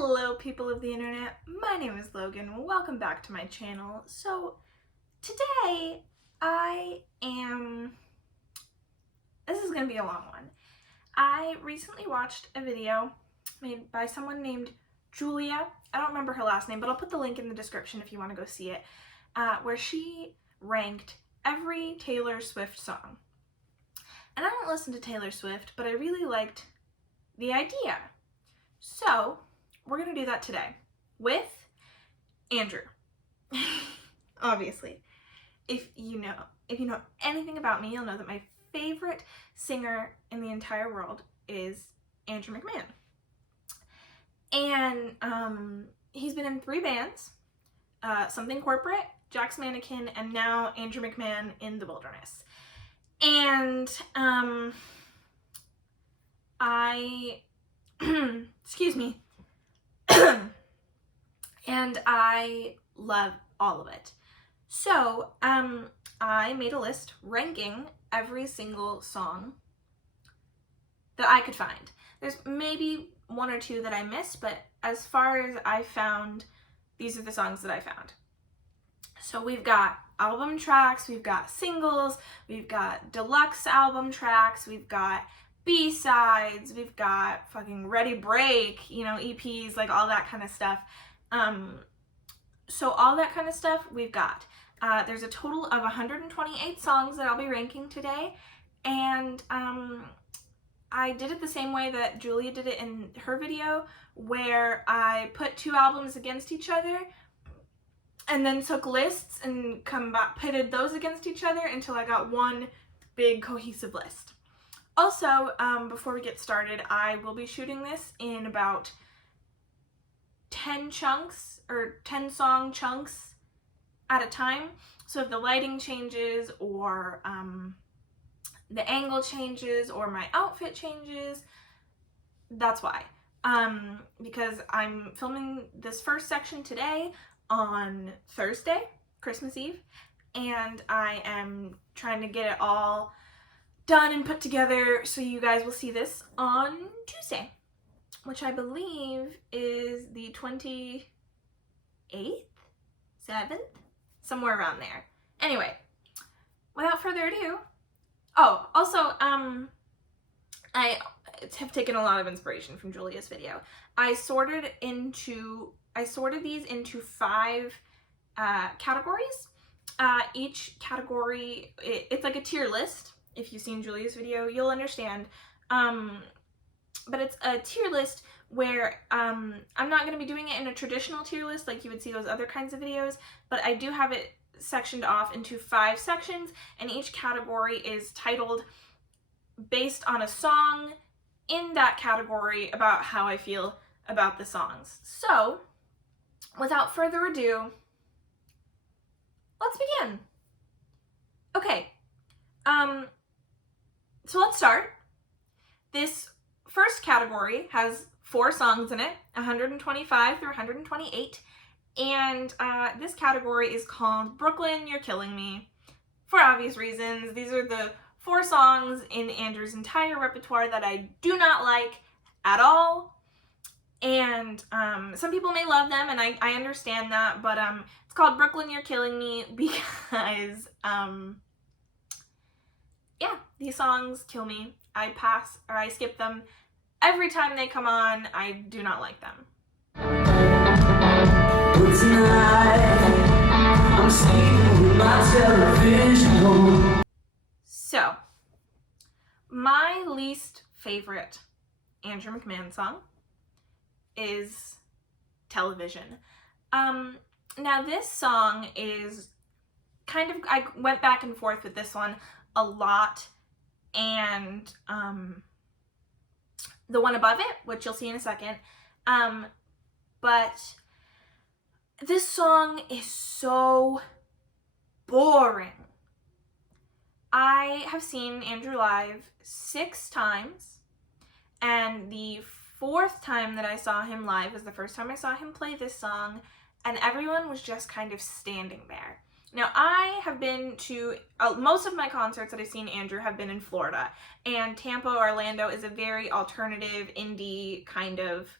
Hello people of the internet, my name is Logan, welcome back to my channel. So today this is going to be a long one. I recently watched a video made by someone named Julia, I don't remember her last name, but I'll put the link in the description if you want to go see it, where she ranked every Taylor Swift song. And I don't listen to Taylor Swift, but I really liked the idea. So we're going to do that today with Andrew. Obviously. If you know anything about me, you'll know that my favorite singer in the entire world is Andrew McMahon. And he's been in 3 bands, Something Corporate, Jack's Mannequin, and now Andrew McMahon in the Wilderness. And excuse me, and I love all of it. So I made a list ranking every single song that I could find. There's maybe 1 or 2 that I missed, but as far as I found, these are the songs that I found. So we've got album tracks, we've got singles, we've got deluxe album tracks, we've got B-sides, we've got fucking Ready Break, EPs, like all that kind of stuff. So all that kind of stuff we've got. There's a total of 128 songs that I'll be ranking today, and I did it the same way that Julia did it in her video, where I put 2 albums against each other and then took lists and pitted those against each other until I got one big cohesive list. Also, before we get started, I will be shooting this in about 10 chunks, or 10 song chunks at a time. So if the lighting changes, or the angle changes, or my outfit changes, that's why. Because I'm filming this first section today on Thursday, Christmas Eve, and I am trying to get it all done and put together so you guys will see this on Tuesday, which I believe is the 28th, 7th, somewhere around there. Anyway, without further ado, also, I have taken a lot of inspiration from Julia's video. I sorted these into 5 categories. Each category, it's like a tier list. If you've seen Julia's video, you'll understand. But it's a tier list where I'm not going to be doing it in a traditional tier list like you would see those other kinds of videos, but I do have it sectioned off into 5 sections, and each category is titled based on a song in that category about how I feel about the songs. So, without further ado, let's begin. Okay, so let's start. This first category has 4 songs in it, 125 through 128, and this category is called Brooklyn, You're Killing Me. For obvious reasons, these are the 4 songs in Andrew's entire repertoire that I do not like at all, and some people may love them, and I understand that, but it's called Brooklyn, You're Killing Me because, yeah, these songs kill me. I pass or I skip them every time they come on. I do not like them. So, my least favorite Andrew McMahon song is Television. Now this song is kind of, I went back and forth with this one a lot, and the one above it, which you'll see in a second, but this song is so boring. I have seen Andrew live 6 times, and the 4th time that I saw him live was the first time I saw him play this song, and everyone was just kind of standing there. Now, I have been to, most of my concerts that I've seen Andrew have been in Florida, and Tampa, Orlando is a very alternative indie kind of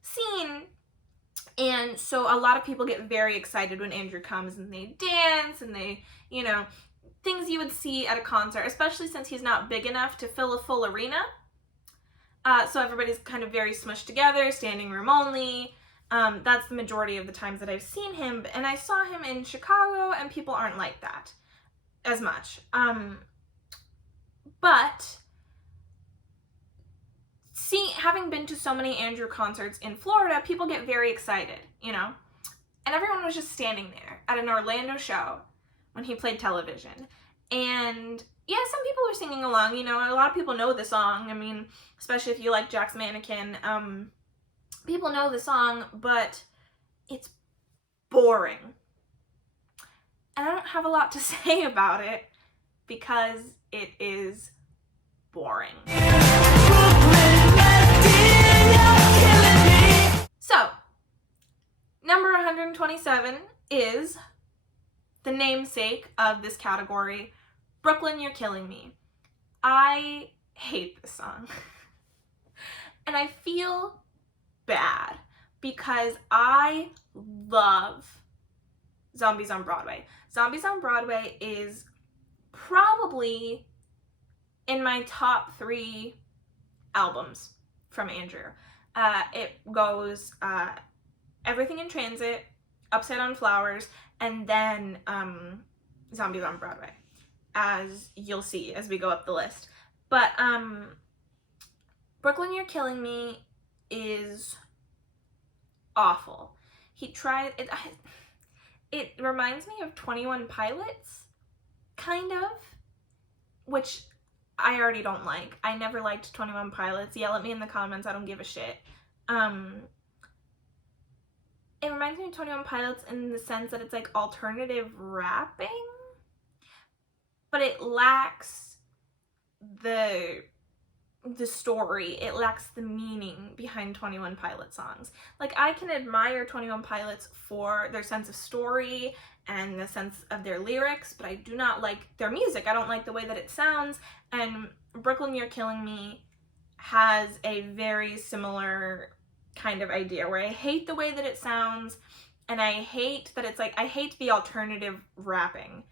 scene And so a lot of people get very excited when Andrew comes, and they dance, and they, you know, things you would see at a concert, especially since he's not big enough to fill a full arena. So everybody's kind of very smushed together, standing room only. That's the majority of the times that I've seen him. And I saw him in Chicago, and people aren't like that as much. But having been to so many Andrew concerts in Florida, people get very excited, you know? And everyone was just standing there at an Orlando show when he played television. And yeah, some people were singing along, you know, a lot of people know the song. I mean, especially if you like Jack's Mannequin, people know the song, but it's boring. And I don't have a lot to say about it because it is boring. So, number 127 is the namesake of this category, Brooklyn, You're Killing Me. I hate this song. And I feel bad because I love Zombies on Broadway. Zombies on Broadway is probably in my top 3 albums from Andrew. It goes Everything in Transit, Upside Down Flowers, and then Zombies on Broadway, as you'll see as we go up the list. But Brooklyn, You're Killing Me is awful. He tried it. It reminds me of 21 Pilots, kind of, which I already don't like. I never liked 21 Pilots. Yell at me in the comments, I don't give a shit. It reminds me of 21 Pilots in the sense that it's like alternative rapping, but it lacks the story. It lacks the meaning behind 21 Pilots songs. Like, I can admire 21 Pilots for their sense of story and the sense of their lyrics, but I do not like their music. I don't like the way that it sounds, and Brooklyn, You're Killing Me has a very similar kind of idea where I hate the way that it sounds, and I hate that it's like, I hate the alternative rapping.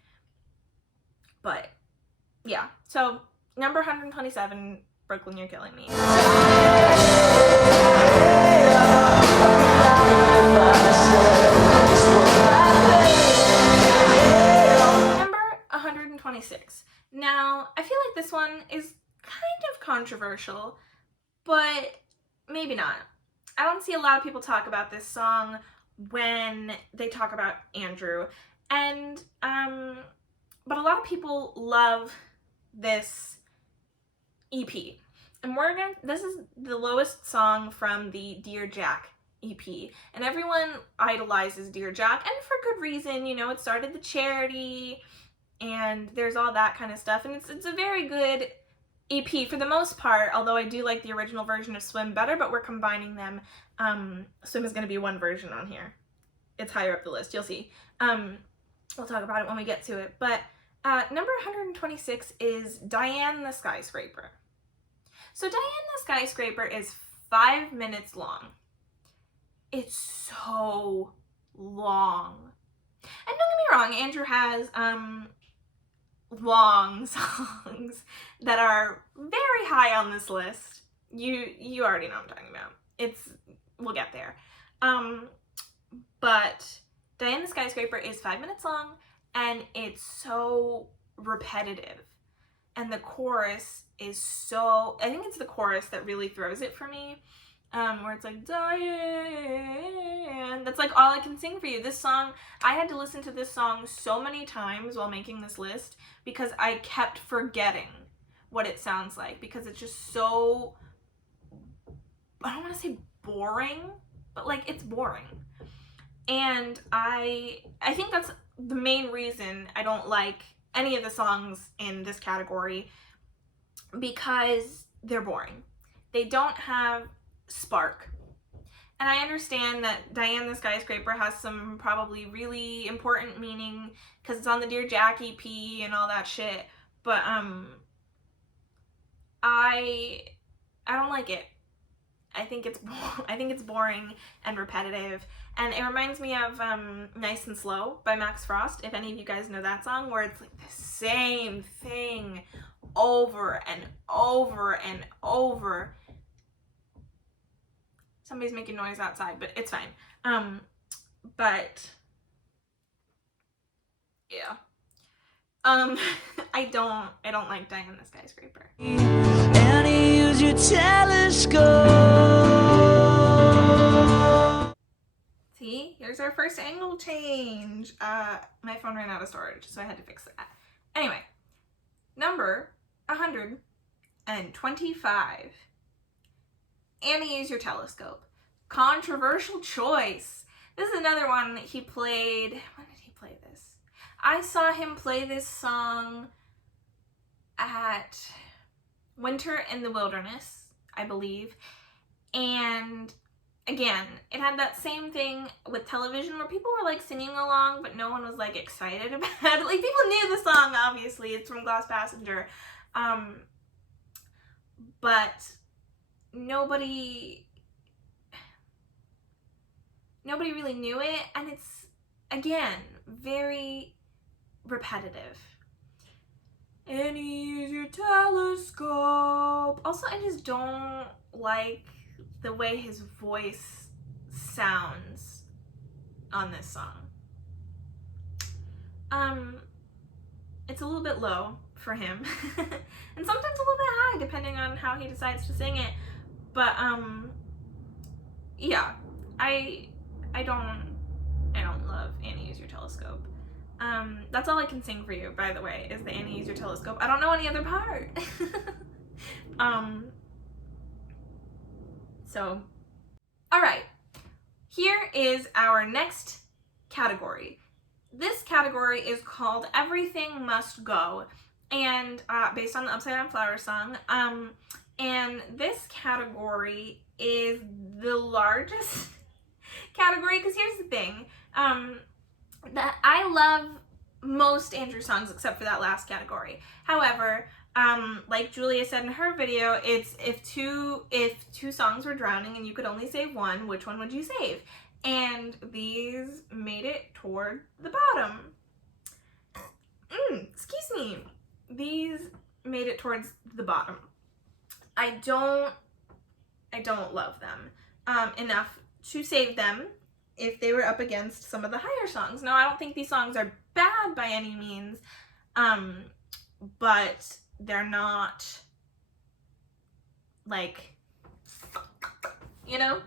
But yeah, so number 127, Brooklyn, You're Killing Me. Number 126. Now, I feel like this one is kind of controversial, but maybe not. I don't see a lot of people talk about this song when they talk about Andrew, and but a lot of people love this EP. And this is the lowest song from the Dear Jack EP, and everyone idolizes Dear Jack, and for good reason. You know, it started the charity, and there's all that kind of stuff, and it's a very good EP for the most part, although I do like the original version of Swim better, but we're combining them. Swim is going to be one version on here. It's higher up the list, you'll see. We'll talk about it when we get to it. But number 126 is Diane the Skyscraper. So Diane the Skyscraper is 5 minutes long. It's so long. And don't get me wrong, Andrew has long songs that are very high on this list. You already know what I'm talking about. We'll get there. But Diane the Skyscraper is 5 minutes long, and it's so repetitive. And the chorus is so, I think it's the chorus that really throws it for me. Where it's like, Diane, that's like all I can sing for you. This song, I had to listen to this song so many times while making this list because I kept forgetting what it sounds like, because it's just so, I don't want to say boring, but like, it's boring. And I think that's the main reason I don't like any of the songs in this category, because they're boring. They don't have spark. And I understand that Diane the Skyscraper has some probably really important meaning because it's on the Dear Jack EP and all that shit, but I don't like it. I think it's boring and repetitive, and it reminds me of Nice and Slow by Max Frost, if any of you guys know that song, where it's like the same thing over and over and over. Somebody's making noise outside, but it's fine. But yeah. I don't like Diane the Skyscraper. And you use your telescope. See, here's our first angle change. My phone ran out of storage, so I had to fix that. Anyway, number 125. Annie, Use Your Telescope. Controversial choice. This is another one that he played. When did he play this? I saw him play this song at Winter in the Wilderness, I believe. And again, it had that same thing with television where people were like singing along, but no one was like excited about it. Like, people knew the song, obviously. It's from Glass Passenger. But nobody really knew it, and it's, again, very repetitive. Annie, use your telescope. Also, I just don't like the way his voice sounds on this song. It's a little bit low for him, and sometimes a little bit high depending on how he decides to sing it. But yeah, I don't love Annie, Use Your Telescope. That's all I can sing for you, by the way, is the Annie, Use Your Telescope. I don't know any other part. So, alright. Here is our next category. This category is called Everything Must Go, and based on the Upside Down Flower song. And this category is the largest category, because here's the thing. That I love most Andrew songs except for that last category. However, like Julia said in her video, it's if two songs were drowning and you could only save one, which one would you save? And these made it toward the bottom. Excuse me. These made it towards the bottom. I don't love them enough to save them if they were up against some of the higher songs. Now, I don't think these songs are bad by any means, but they're not, like, you know?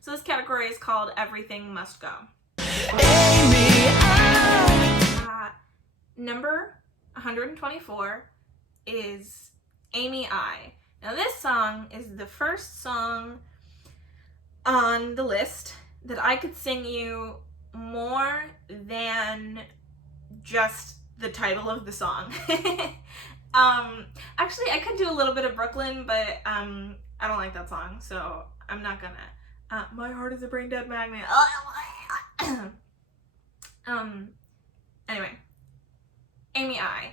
So this category is called Everything Must Go. Number 124 is Amy I. Now, this song is the first song on the list that I could sing you more than just the title of the song. Actually, I could do a little bit of Brooklyn, but I don't like that song, so I'm not gonna. My heart is a brain dead magnet. Anyway, Amy I.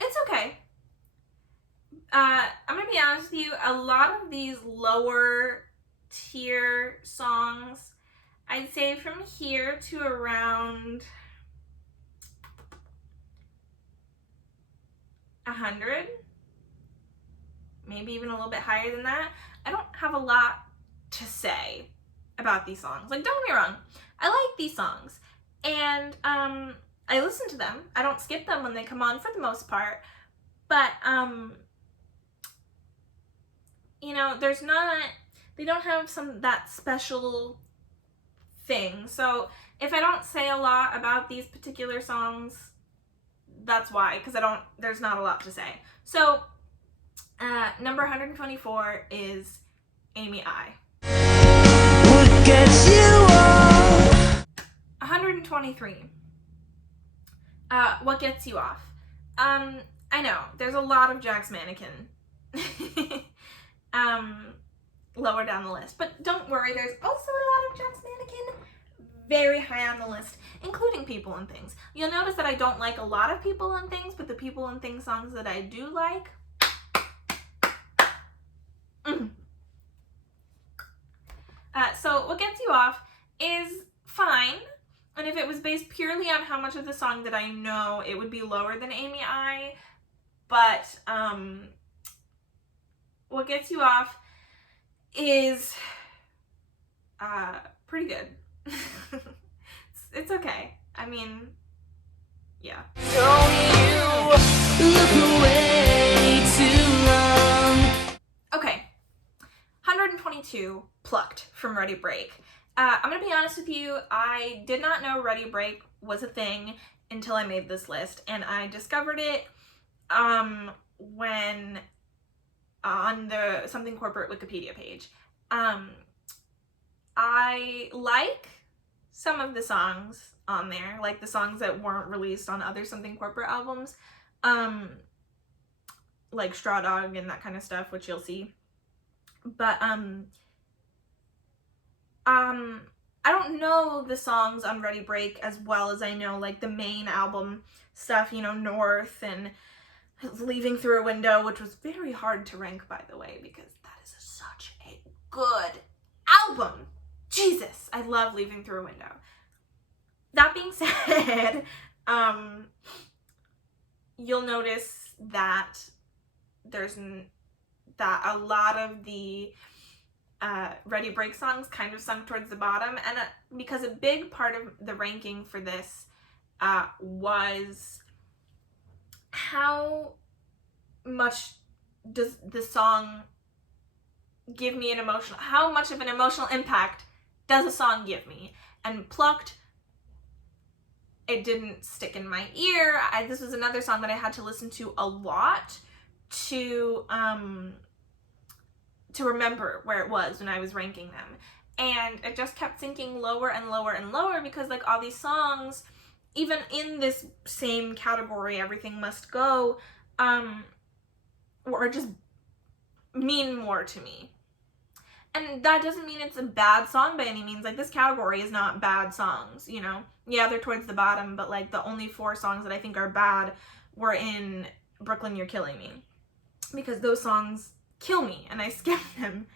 It's okay. I'm gonna be honest with you, a lot of these lower tier songs, I'd say from here to around 100, maybe even a little bit higher than that. I don't have a lot to say about these songs. Like, don't get me wrong, I like these songs, and I listen to them. I don't skip them when they come on for the most part, but you know, they don't have that special thing. So if I don't say a lot about these particular songs, that's why, because there's not a lot to say. So number 124 is Amy I. What gets you off? 123. What Gets You Off? I know, there's a lot of Jack's Mannequin lower down the list, but don't worry, there's also a lot of Jack's Mannequin very high on the list, including People and Things. You'll notice that I don't like a lot of People and Things, but the People and Things songs that I do like, So What Gets You Off is fine, and if it was based purely on how much of the song that I know, it would be lower than Amy I, but What Gets You Off is pretty good. It's okay. I mean, yeah. Okay, 122, Plucked from Ready Break. I'm gonna be honest with you, I did not know Ready Break was a thing until I made this list, and I discovered it when on the Something Corporate Wikipedia page. I like some of the songs on there, like the songs that weren't released on other Something Corporate albums, like Straw Dog and that kind of stuff, which you'll see. But I don't know the songs on Ready Break as well as I know like the main album stuff, you know, North and Leaving Through a Window, which was very hard to rank, by the way, because that is such a good album. Jesus, I love Leaving Through a Window. That being said, you'll notice that that a lot of the Ready Break songs kind of sunk towards the bottom, and because a big part of the ranking for this was how much does the song give me an emotional, how much of an emotional impact does a song give me? And Plucked, it didn't stick in my ear. This was another song that I had to listen to a lot to remember where it was when I was ranking them. And it just kept sinking lower and lower and lower because like all these songs, even in this same category, Everything Must Go, or just mean more to me. And that doesn't mean it's a bad song by any means. Like, this category is not bad songs, you know? Yeah, they're towards the bottom, but like the only 4 songs that I think are bad were in Brooklyn, You're Killing Me. Because those songs kill me and I skip them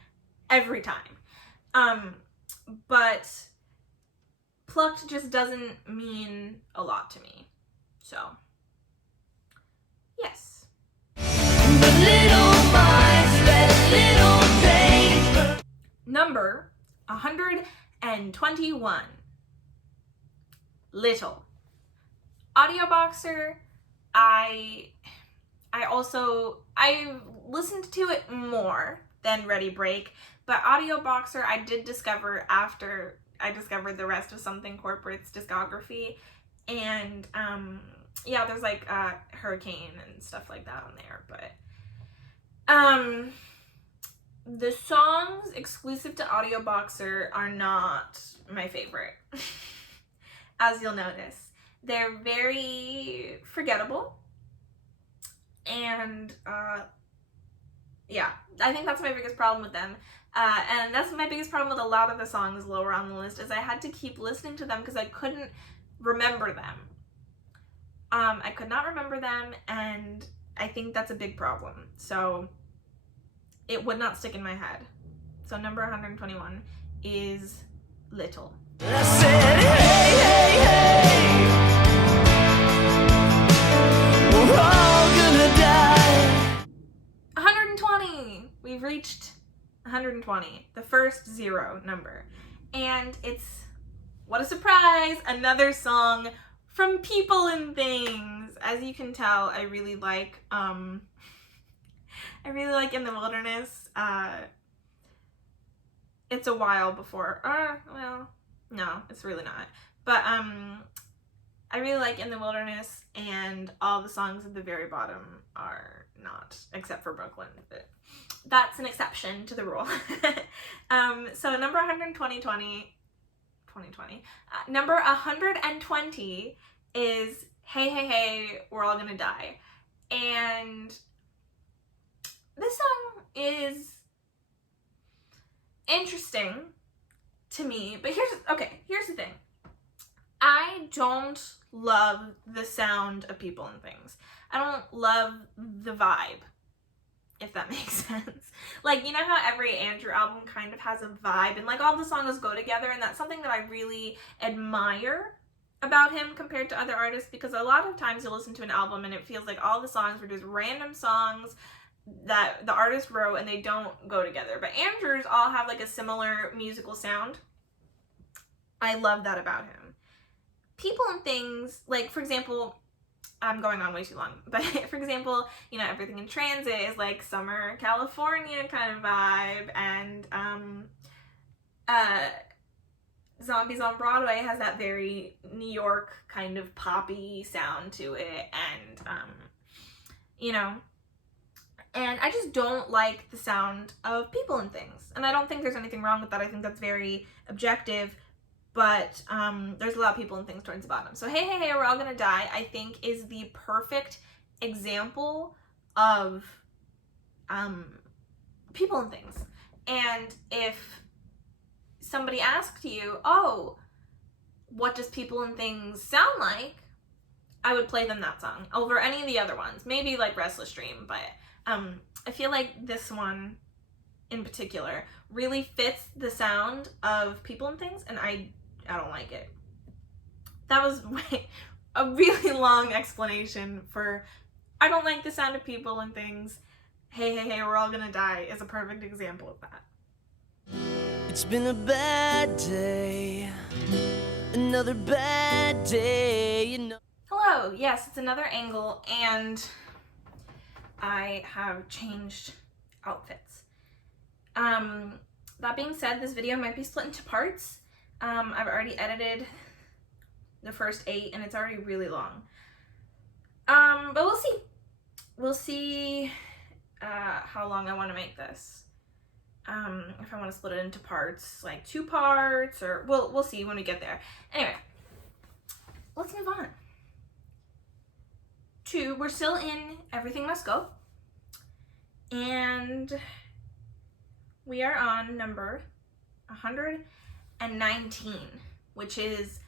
every time. But Plucked just doesn't mean a lot to me. So, yes. Number 121. Little. Audio Boxer, I listened to it more than Ready Break, but Audio Boxer I did discover after I discovered the rest of Something Corporate's discography, and yeah, there's like Hurricane and stuff like that on there, but the songs exclusive to Audio Boxer are not my favorite. As you'll notice, they're very forgettable, and yeah, I think that's my biggest problem with them. And that's my biggest problem with a lot of the songs lower on the list, is I had to keep listening to them because I couldn't remember them. I could not remember them, and I think that's a big problem. So it would not stick in my head. So number 121 is Little. I said, hey, hey, hey, we're all gonna die. 120! We've reached 120, the first 0 number. And it's, what a surprise, another song from People and Things. As you can tell, I really like In the Wilderness. It's a while before, well, no, it's really not. But I really like In the Wilderness, and all the songs at the very bottom are not, except for Brooklyn, but that's an exception to the rule. So number 120, number 120 is Hey, Hey, Hey, We're All Gonna Die. And this song is interesting to me, but here's the thing. I don't love the sound of People and Things. I don't love the vibe if that makes sense. Like, you know how every Andrew album kind of has a vibe, and like all the songs go together, and that's something that I really admire about him compared to other artists, because a lot of times you'll listen to an album and it feels like all the songs were just random songs that the artist wrote and they don't go together. But Andrew's all have like a similar musical sound. I love that about him. People and Things, like for example, I'm going on way too long, but for example, you know, Everything in Transit is like summer California kind of vibe, and Zombies on Broadway has that very New York kind of poppy sound to it, and you know, and I just don't like the sound of People and Things, and I don't think there's anything wrong with that. I think that's very objective, but there's a lot of People and Things towards the bottom. So Hey Hey Hey, We're All Gonna Die, I think is the perfect example of People and Things. And if somebody asked you, oh, what does People and Things sound like, I would play them that song over any of the other ones. Maybe like Restless Dream, but I feel like this one in particular really fits the sound of People and Things, and I don't like it. That was a really long explanation for I don't like the sound of People and Things. Hey Hey Hey, We're All Gonna Die is a perfect example of that. It's been a bad day, another bad day, you know. Hello, yes, it's another angle, and I have changed outfits. That being said, this video might be split into parts. I've already edited the first 8, and it's already really long. But we'll see. We'll see how long I want to make this. If I want to split it into parts, like 2 parts, or we'll see when we get there. Anyway, let's move on. We're still in Everything Must Go, and we are on number 119, which is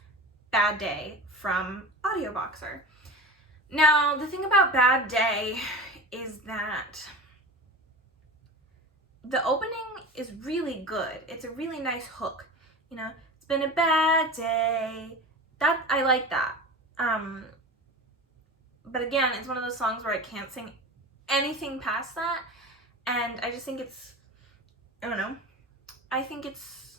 Bad Day from Audio Boxer. Now, the thing about Bad Day is that the opening is really good. It's a really nice hook. You know, it's been a bad day. That I like that. But again, it's one of those songs where I can't sing anything past that, and I just think it's, I don't know. I think it's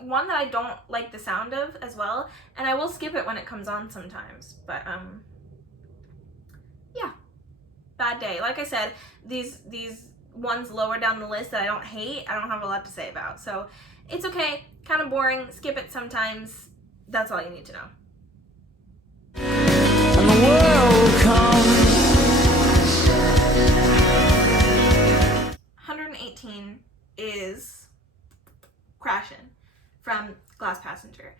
one that I don't like the sound of as well, and I will skip it when it comes on sometimes. But yeah, Bad Day. Like I said, these ones lower down the list that I don't hate, I don't have a lot to say about. So it's okay, kind of boring, skip it sometimes. That's all you need to know. And the world comes. 118 is Crashin' from Glass Passenger.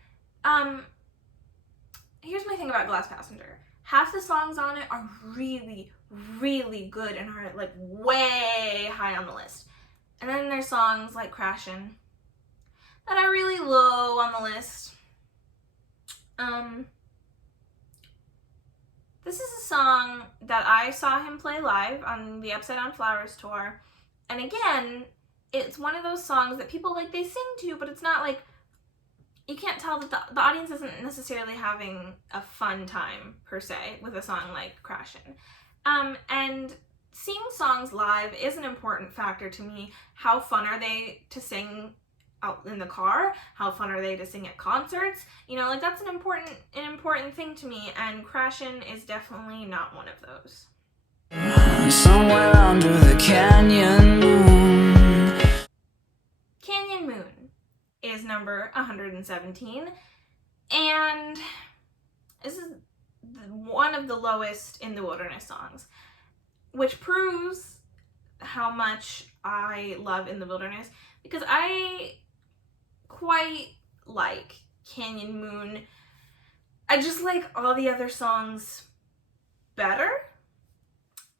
Here's my thing about Glass Passenger. Half the songs on it are really, really good and are like way high on the list. And then there's songs like Crashin' that are really low on the list. This is a song that I saw him play live on the Upside Down Flowers tour. And again, it's one of those songs that people like, they sing to, but it's not like, you can't tell that the audience isn't necessarily having a fun time, per se, with a song like Crashin'. And seeing songs live is an important factor to me. How fun are they to sing out in the car? How fun are they to sing at concerts? You know, like that's an important thing to me, and Crashin' is definitely not one of those. Somewhere under the canyon moon. Canyon Moon is number 117, and this is one of the lowest in the Wilderness songs, which proves how much I love In the Wilderness, because I quite like Canyon Moon. I just like all the other songs better.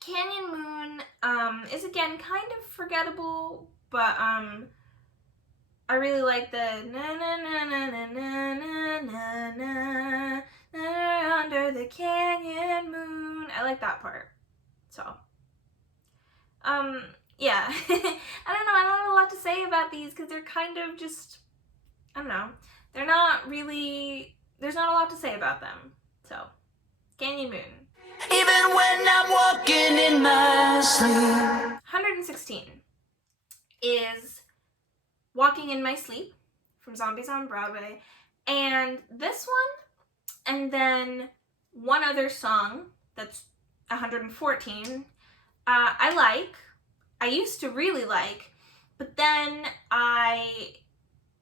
Canyon Moon is again kind of forgettable, but I really like the na na na na na na na na Under the canyon moon. I like that part. So, yeah. I don't know. I don't have a lot to say about these because they're kind of just, I don't know. They're not really, there's not a lot to say about them. So, Canyon Moon. Even when I'm walking in my sleep. 116 is Walking in My Sleep from Zombies on Broadway. And this one, and then one other song that's 114, I used to really like, but then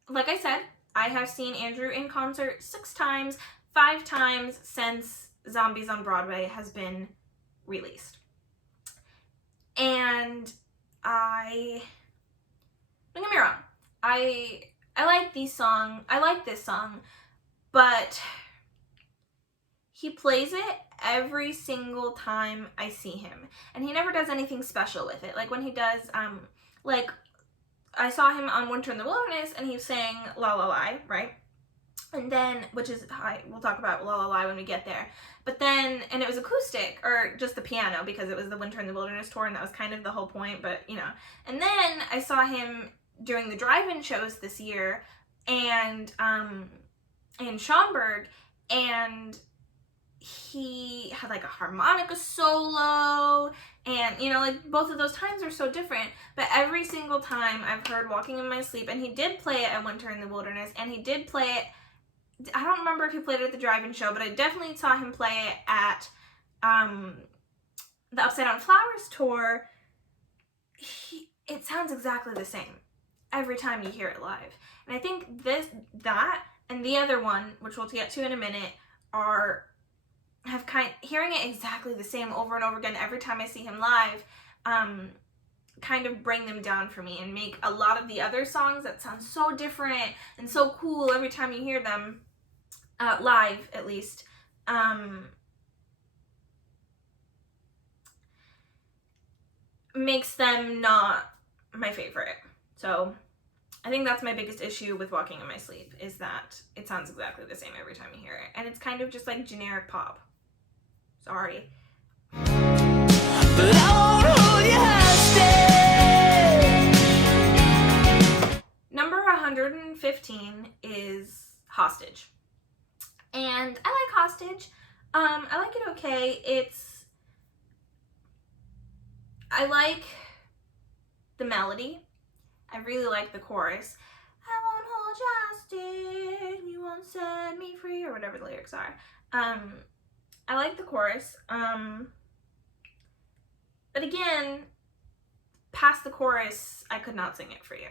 like I said, I have seen Andrew in concert 6 times, 5 times since Zombies on Broadway has been released. And don't get me wrong, I like this song, but he plays it every single time I see him, and he never does anything special with it. Like when he does, like I saw him on Winter in the Wilderness, and he sang La La La, right? And then, which is, we'll talk about La La La when we get there. But then, and it was acoustic, or just the piano, because it was the Winter in the Wilderness tour, and that was kind of the whole point, but, you know. And then I saw him during the drive-in shows this year, and, in Schaumburg, and he had like a harmonica solo, and you know, like both of those times are so different, but every single time I've heard Walking in My Sleep, and he did play it at Winter in the Wilderness, and he did play it, I don't remember if he played it at the drive-in show, but I definitely saw him play it at the Upside Down Flowers tour. It sounds exactly the same every time you hear it live, and I think that and the other one, which we'll get to in a minute, hearing it exactly the same over and over again every time I see him live, kind of bring them down for me and make a lot of the other songs that sound so different and so cool every time you hear them, live at least, makes them not my favorite. So I think that's my biggest issue with Walking in My Sleep, is that it sounds exactly the same every time you hear it, and it's kind of just like generic pop. Sorry. But I won't hold you hostage. Number 115 is Hostage. And I like Hostage. I like it okay. I like the melody. I really like the chorus. I won't hold you hostage, you won't set me free, or whatever the lyrics are. I like the chorus. But again, past the chorus, I could not sing it for you.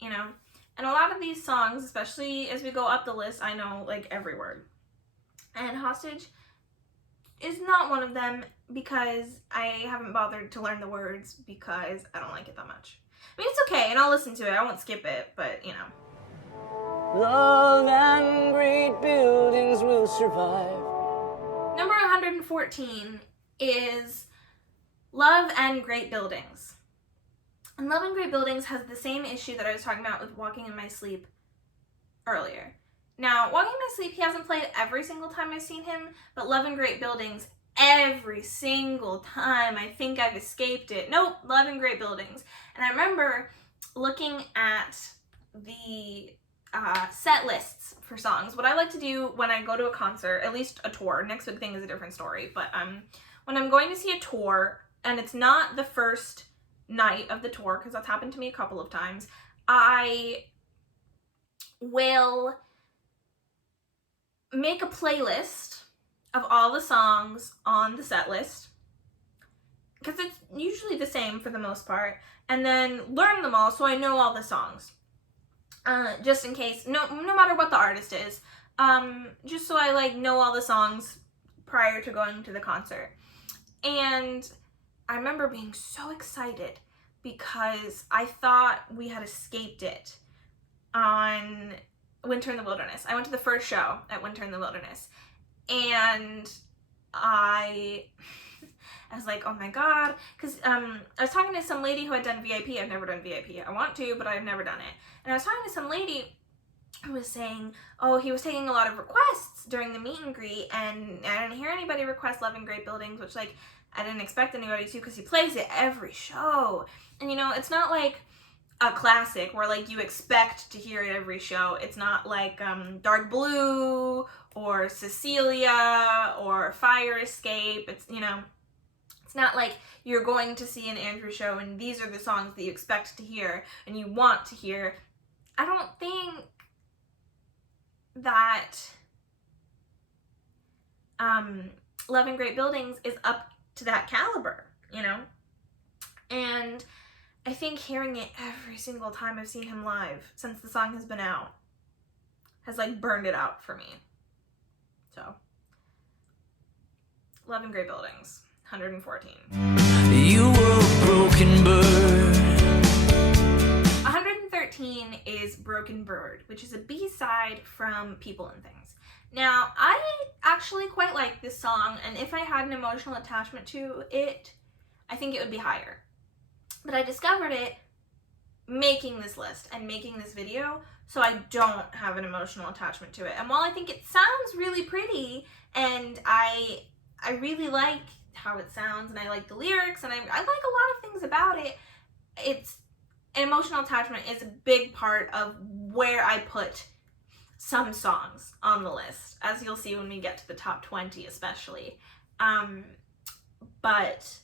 You know? And a lot of these songs, especially as we go up the list, I know like every word. And Hostage is not one of them because I haven't bothered to learn the words because I don't like it that much. I mean, it's okay, and I'll listen to it. I won't skip it, but, you know. Love and great buildings will survive. Number 114 is Love and Great Buildings. And Love and Great Buildings has the same issue that I was talking about with Walking in My Sleep earlier. Now, Walking in My Sleep, he hasn't played every single time I've seen him, but Love and Great Buildings, every single time I think I've escaped it. Nope, Love and Great Buildings. And I remember looking at the set lists for songs. What I like to do when I go to a concert, at least a tour, Next Big Thing is a different story, but when I'm going to see a tour, and it's not the first night of the tour, because that's happened to me a couple of times, I will make a playlist of all the songs on the set list, because it's usually the same for the most part, and then learn them all so I know all the songs, just in case, no matter what the artist is, just so I like know all the songs prior to going to the concert. And I remember being so excited because I thought we had escaped it on Winter in the Wilderness. I went to the first show at Winter in the Wilderness, and I was like, oh my god, because I was talking to some lady who had done VIP. I've never done VIP. I want to, but I've never done it. And I was talking to some lady was saying, oh, he was taking a lot of requests during the meet and greet, and I didn't hear anybody request Love in Great Buildings, which, like, I didn't expect anybody to, because he plays it every show. And, you know, it's not like a classic where, like, you expect to hear it every show. It's not like Dark Blue or Cecilia or Fire Escape. It's, you know, it's not like you're going to see an Andrew show and these are the songs that you expect to hear and you want to hear. I don't think that Love in Great Buildings is up to that caliber, you know? And I think hearing it every single time I've seen him live since the song has been out has, like, burned it out for me. So, Love in Great Buildings, 114. You were a broken bird. 113 is Broken Bird, which is a B-side from People and Things. Now, I actually quite like this song, and if I had an emotional attachment to it, I think it would be higher. But I discovered it making this list and making this video, so I don't have an emotional attachment to it. And while I think it sounds really pretty, and I really like how it sounds, and I like the lyrics, and I like a lot of things about it, it's an emotional attachment is a big part of where I put some songs on the list, as you'll see when we get to the top 20 especially. But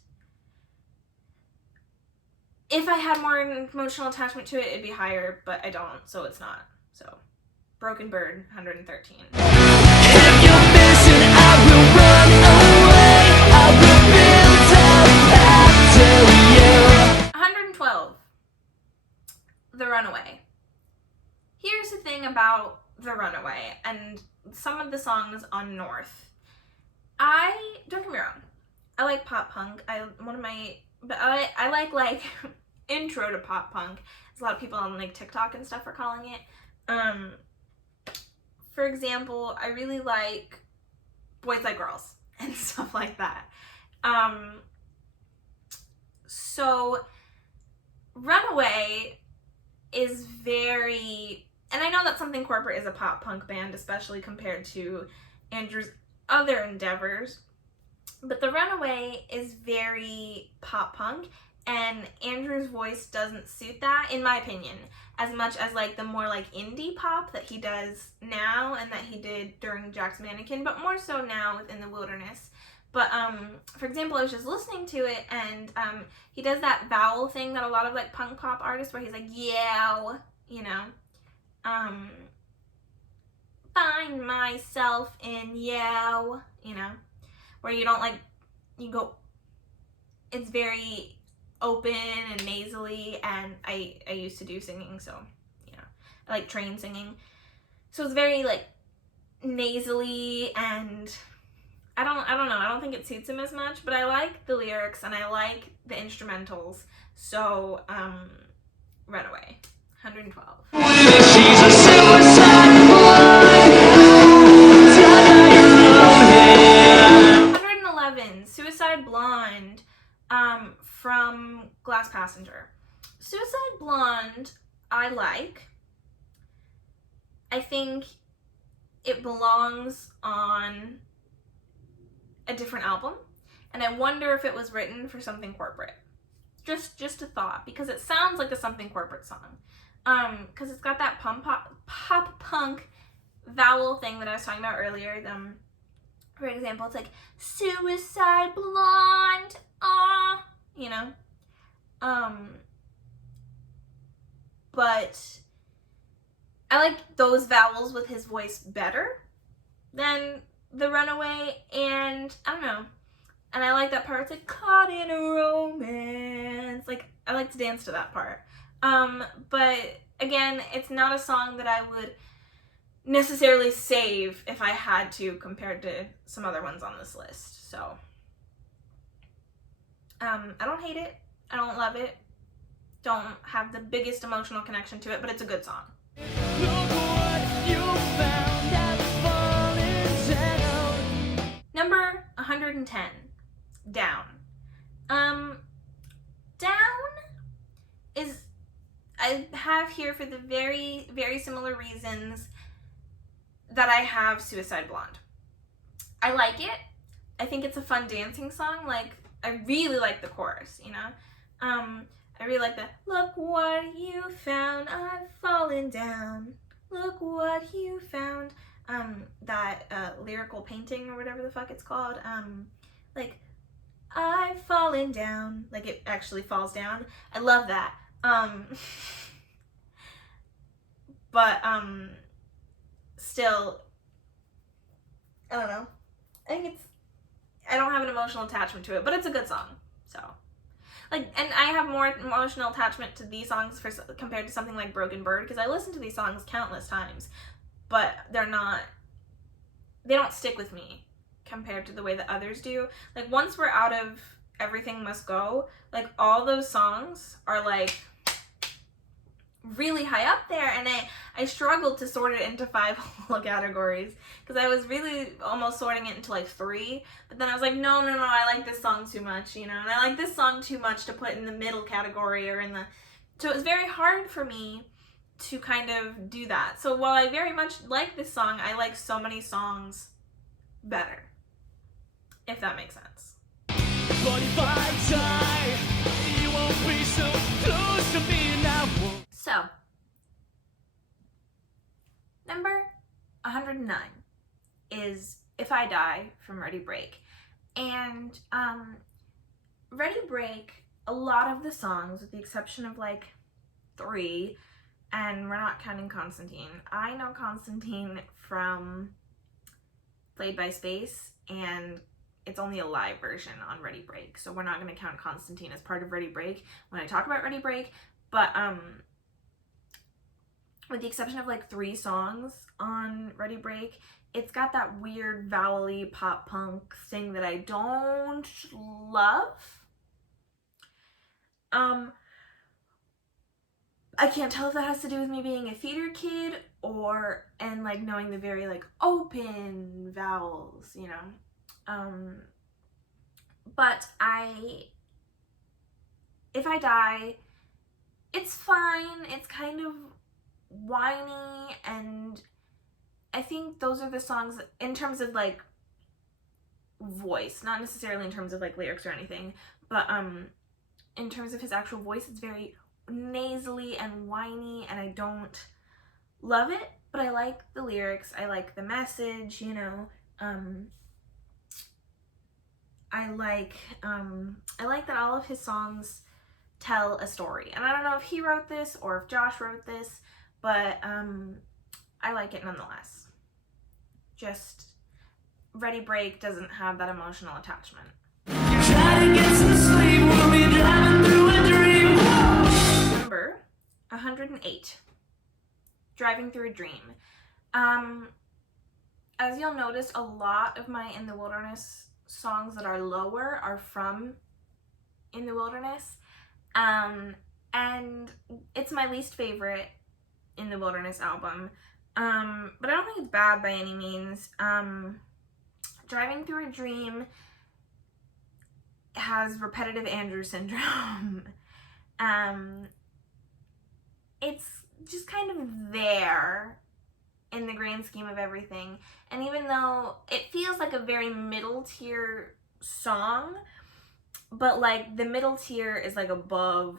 if I had more emotional attachment to it, it'd be higher, but I don't, so it's not. So, Broken Bird, 113. If you're missing, I will run away. I will build a path to you. 112. The Runaway. Here's the thing about The Runaway and some of the songs on North. Don't get me wrong, I like pop punk. I like intro to pop punk, as a lot of people on, like, TikTok and stuff are calling it. For example, I really like Boys Like Girls and stuff like that. So Runaway is very, and I know that Something Corporate is a pop punk band, especially compared to Andrew's other endeavors, but The Runaway is very pop punk, and Andrew's voice doesn't suit that, in my opinion, as much as, like, the more, like, indie pop that he does now and that he did during Jack's Mannequin, but more so now within the Wilderness. But, for example, I was just listening to it, and he does that vowel thing that a lot of, like, punk pop artists, where he's like, yeah, you know, find myself in you, you know, where you don't, like, you go, it's very open and nasally, and I used to do singing, so, you know, I like train singing, so it's very, like, nasally, and I don't know, I don't think it suits him as much, but I like the lyrics, and I like the instrumentals, so, Runaway, 112. She's a suicide boy. 111, Suicide Blonde, from Glass Passenger. Suicide Blonde, I like. I think it belongs on a different album, and I wonder if it was written for Something Corporate. Just a thought, because it sounds like a Something Corporate song. Because it's got that pop punk vowel thing that I was talking about earlier. For example, it's like, Suicide Blonde, ah, you know? But I like those vowels with his voice better than The Runaway, and I don't know. And I like that part, it's like, caught in a romance. Like, I like to dance to that part. But again, it's not a song that I would necessarily save if I had to, compared to some other ones on this list. So, I don't hate it. I don't love it. Don't have the biggest emotional connection to it, but it's a good song. Number 110, Down. Down is, I have here for the very, very similar reasons that I have Suicide Blonde. I like it. I think it's a fun dancing song. Like, I really like the chorus, you know? I really like the, look what you found, I've fallen down. Look what you found. That lyrical painting or whatever the fuck it's called. Like, I've fallen down. Like, it actually falls down. I love that. But, still, I don't know. I think I don't have an emotional attachment to it, but it's a good song, so. Like, and I have more emotional attachment to these songs compared to something like Broken Bird, because I listen to these songs countless times, but they don't stick with me compared to the way that others do. Like, once we're out of Everything Must Go, like, all those songs are, like, really high up there, and I struggled to sort it into 5 whole categories, because I was really almost sorting it into like 3, but then I was like, no, I like this song too much, you know, and I like this song too much to put in the middle category or in the, so it was very hard for me to kind of do that. So while I very much like this song, I like so many songs better, if that makes sense. But if I die, you won't be so close to me now. So, number 109 is If I Die from Ready Break. And Ready Break, a lot of the songs, with the exception of like 3, and we're not counting Constantine. I know Constantine from Played by Space, and it's only a live version on Ready Break, so we're not going to count Constantine as part of Ready Break when I talk about Ready Break. But with the exception of like 3 songs on Ready Break, it's got that weird vowel-y pop punk thing that I don't love. I can't tell if that has to do with me being a theater kid and like knowing the very like open vowels, you know. But If I Die, it's fine. It's kind of whiny, and I think those are the songs in terms of like voice, not necessarily in terms of like lyrics or anything, but in terms of his actual voice, it's very nasally and whiny, and I don't love it, but I like the lyrics, I like the message, you know. I like that all of his songs tell a story, and I don't know if he wrote this or if Josh wrote this, but I like it nonetheless. Just Ready Break doesn't have that emotional attachment. Try to get some sleep, we'll be driving through a dream. Number 108, Driving Through a Dream. As you'll notice, a lot of my In the Wilderness songs that are lower are from In the Wilderness, and it's my least favorite In the Wilderness album, but I don't think it's bad by any means. Driving Through a Dream has repetitive Andrew syndrome. It's just kind of there in the grand scheme of everything, and even though it feels like a very middle tier song, but like the middle tier is like above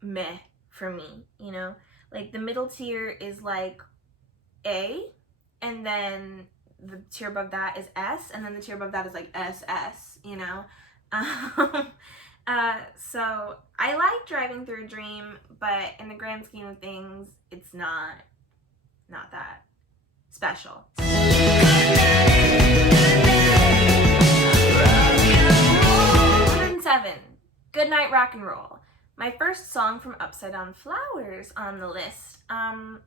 meh for me, you know? Like the middle tier is like A, and then the tier above that is S, and then the tier above that is like SS, you know? So I like Driving Through a Dream, but in the grand scheme of things, it's not that special. 107, Goodnight Rock and Roll. My first song from Upside Down Flowers on the list. I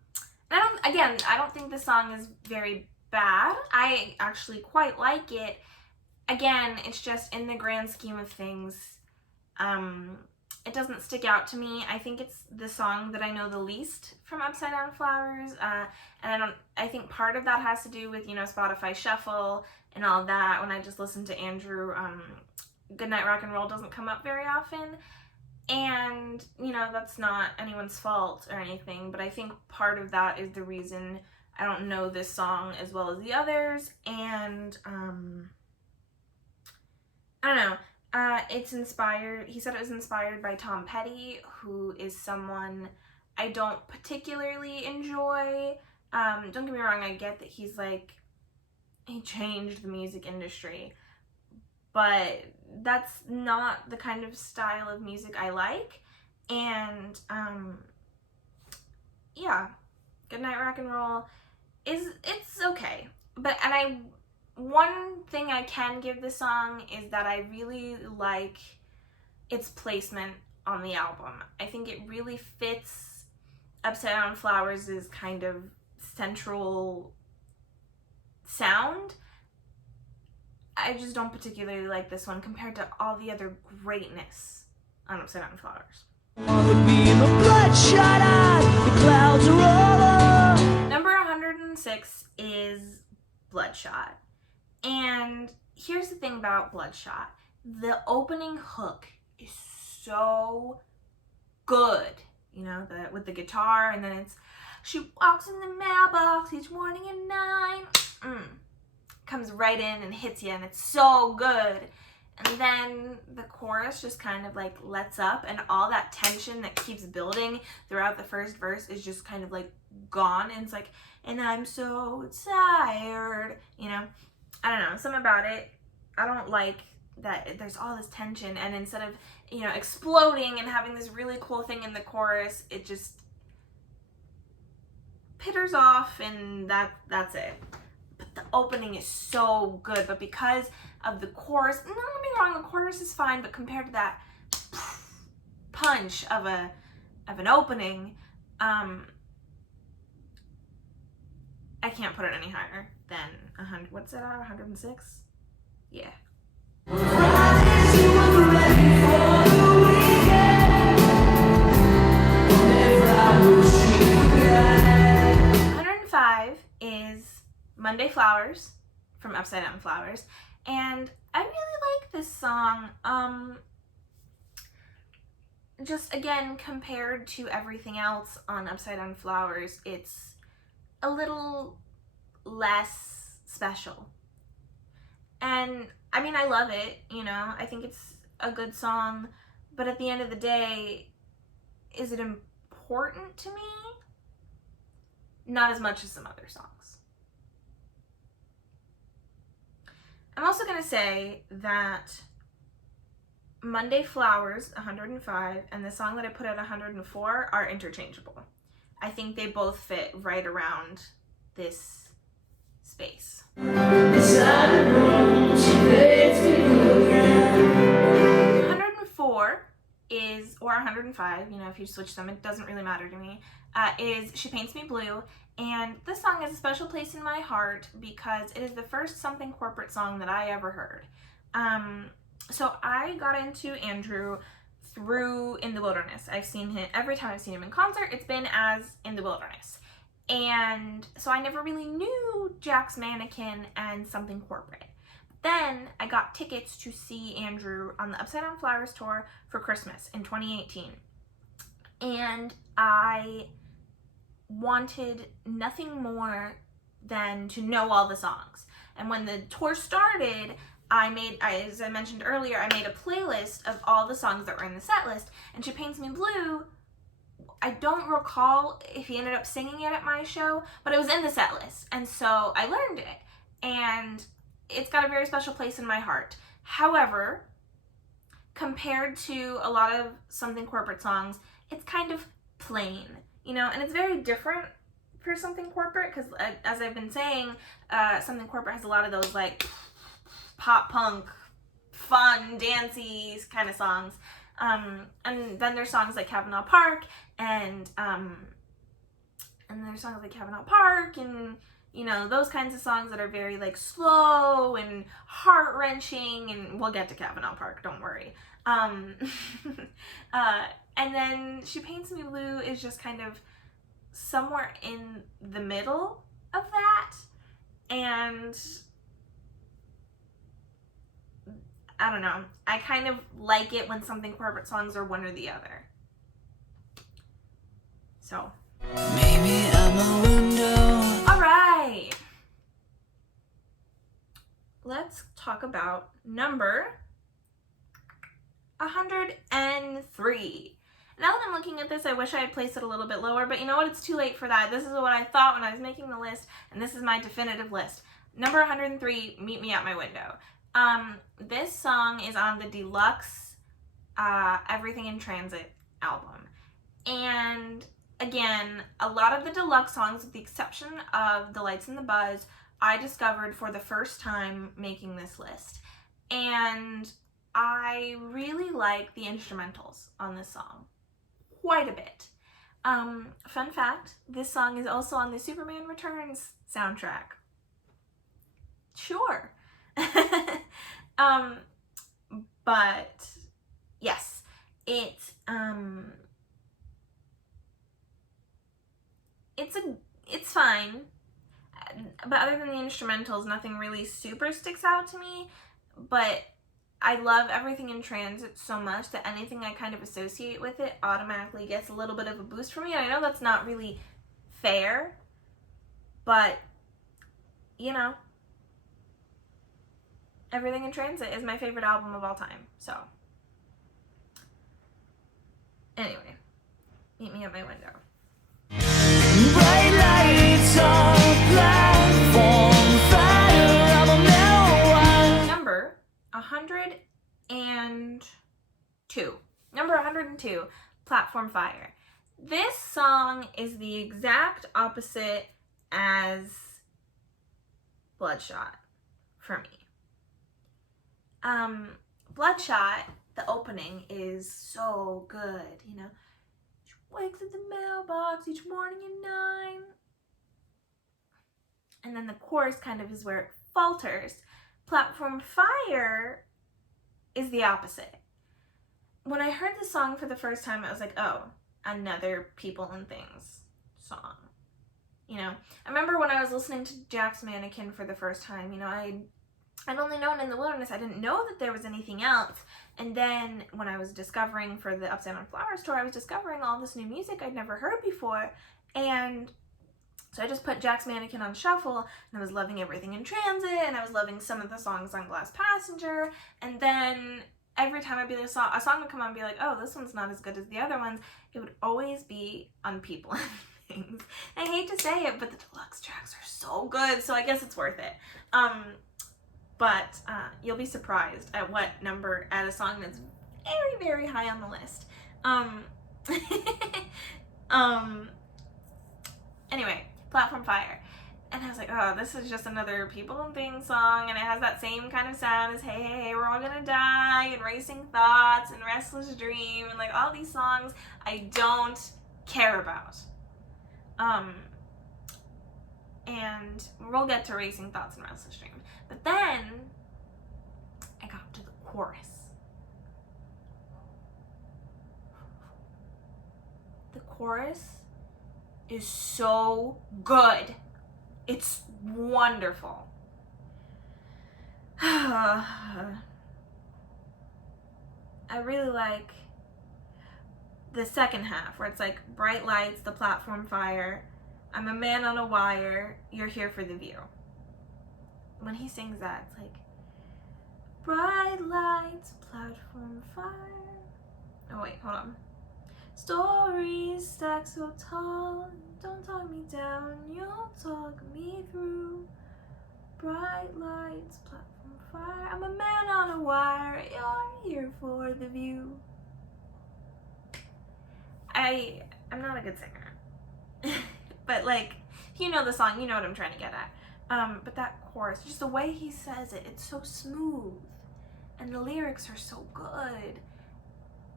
don't think the song is very bad. I actually quite like it. Again, it's just in the grand scheme of things, it doesn't stick out to me. I think it's the song that I know the least from Upside Down Flowers, and I think part of that has to do with, you know, Spotify Shuffle and all that. When I just listen to Andrew, Goodnight Rock and Roll doesn't come up very often, And, you know, that's not anyone's fault or anything, but I think part of that is the reason I don't know this song as well as the others. And, I don't know. It's inspired, he said it was inspired by Tom Petty, who is someone I don't particularly enjoy. Don't get me wrong, I get that he's like, he changed the music industry, but that's not the kind of style of music I like. And, yeah, Goodnight Rock and Roll it's okay. But, one thing I can give this song is that I really like its placement on the album. I think it really fits Upside Down Flowers' kind of central sound. I just don't particularly like this one compared to all the other greatness on Upside Down Flowers. Number 106 is Bloodshot. And here's the thing about Bloodshot. The opening hook is so good. You know, with the guitar, and then it's, she walks in the mailbox each morning at 9. Comes right in and hits you, and it's so good. And then the chorus just kind of like lets up, and all that tension that keeps building throughout the first verse is just kind of like gone. And it's like, and I'm so tired, you know. I don't know, something about it, I don't like that there's all this tension, and instead of, you know, exploding and having this really cool thing in the chorus, it just pitters off, and that's it. But the opening is so good, but because of the chorus, don't get me wrong, the chorus is fine, but compared to that punch of an opening, I can't put it any higher than 100. What's it at? 106? Yeah. 105 is Monday Flowers from Upside Down Flowers, and I really like this song. Just again, compared to everything else on Upside Down Flowers, it's a little less special. And I mean, I love it, you know, I think it's a good song, but at the end of the day, is it important to me? Not as much as some other songs. I'm also gonna say that Monday Flowers, 105, and the song that I put at 104 are interchangeable. I think they both fit right around this space. 104 is, or 105, you know, if you switch them, it doesn't really matter to me, is She Paints Me Blue. And this song has a special place in my heart because it is the first Something Corporate song that I ever heard. So I got into Andrew through In the Wilderness. I've seen him, every time I've seen him in concert, it's been as In the Wilderness. And so I never really knew Jack's Mannequin and Something Corporate. Then I got tickets to see Andrew on the Upside Down Flowers tour for Christmas in 2018. And I wanted nothing more than to know all the songs. And when the tour started, as I mentioned earlier, I made a playlist of all the songs that were in the set list, and She Paints Me Blue, I don't recall if he ended up singing it at my show, but it was in the set list, and so I learned it, and it's got a very special place in my heart. However, compared to a lot of Something Corporate songs, it's kind of plain, you know, and it's very different for Something Corporate, because as I've been saying, Something Corporate has a lot of those like pop punk, fun, dancey kind of songs. And then there's songs like Cavanaugh Park, and there's songs like Cavanaugh Park, and you know, those kinds of songs that are very like slow and heart-wrenching, and we'll get to Cavanaugh Park, don't worry. And then She Paints Me Blue is just kind of somewhere in the middle of that, and I don't know. I kind of like it when something corporate songs are one or the other. So. Maybe I'm a window. All right. Let's talk about number 103. Now that I'm looking at this, I wish I had placed it a little bit lower, but you know what? It's too late for that. This is what I thought when I was making the list, and this is my definitive list. Number 103, Meet Me at My Window. This song is on the deluxe Everything in Transit album. And again, a lot of the deluxe songs, with the exception of The Lights and the Buzz, I discovered for the first time making this list. And I really like the instrumentals on this song quite a bit. Fun fact, this song is also on the Superman Returns soundtrack. Sure. But yes, it's fine. But other than the instrumentals, nothing really super sticks out to me. But I love Everything in Transit so much that anything I kind of associate with it automatically gets a little bit of a boost for me. And I know that's not really fair, but, you know, Everything in Transit is my favorite album of all time. So, anyway, Meet Me at My Window. Bright lights on platform fire. I'm a mellow. Number 102. Number 102, Platform Fire. This song is the exact opposite as Bloodshot for me. Bloodshot, the opening is so good, you know. She wakes at the mailbox each morning at 9. And then the chorus kind of is where it falters. Platform Fire is the opposite. When I heard the song for the first time, I was like, oh, another People and Things song. You know, I remember when I was listening to Jack's Mannequin for the first time, you know, I'd only known In the Wilderness. I didn't know that there was anything else. And then when I was discovering for the Upside Down Flower Store, I was discovering all this new music I'd never heard before. And so I just put Jack's Mannequin on shuffle, and I was loving Everything in Transit, and I was loving some of the songs on Glass Passenger. And then every time a song would come on and be like, oh, this one's not as good as the other ones, it would always be on People and Things. I hate to say it, but the deluxe tracks are so good, so I guess it's worth it. But you'll be surprised at what number at a song that's very, very high on the list. Anyway, Platform Fire. And I was like, oh, this is just another People and Things song, and it has that same kind of sound as Hey, Hey, Hey, We're All Gonna Die, and Racing Thoughts, and Restless Dream, and like all these songs I don't care about. And we'll get to Racing Thoughts and Restless Dream. But then I got to the chorus. The chorus is so good. It's wonderful. I really like the second half where it's like bright lights, the platform fire, I'm a man on a wire, you're here for the view. When he sings that, it's like bright lights, platform fire. Oh wait, hold on. Stories stack so tall, don't talk me down, you'll talk me through. Bright lights, platform fire, I'm a man on a wire, you're here for the view. I'm not a good singer. But like, if you know the song, you know what I'm trying to get at. But that chorus, just the way he says it, it's so smooth. And the lyrics are so good.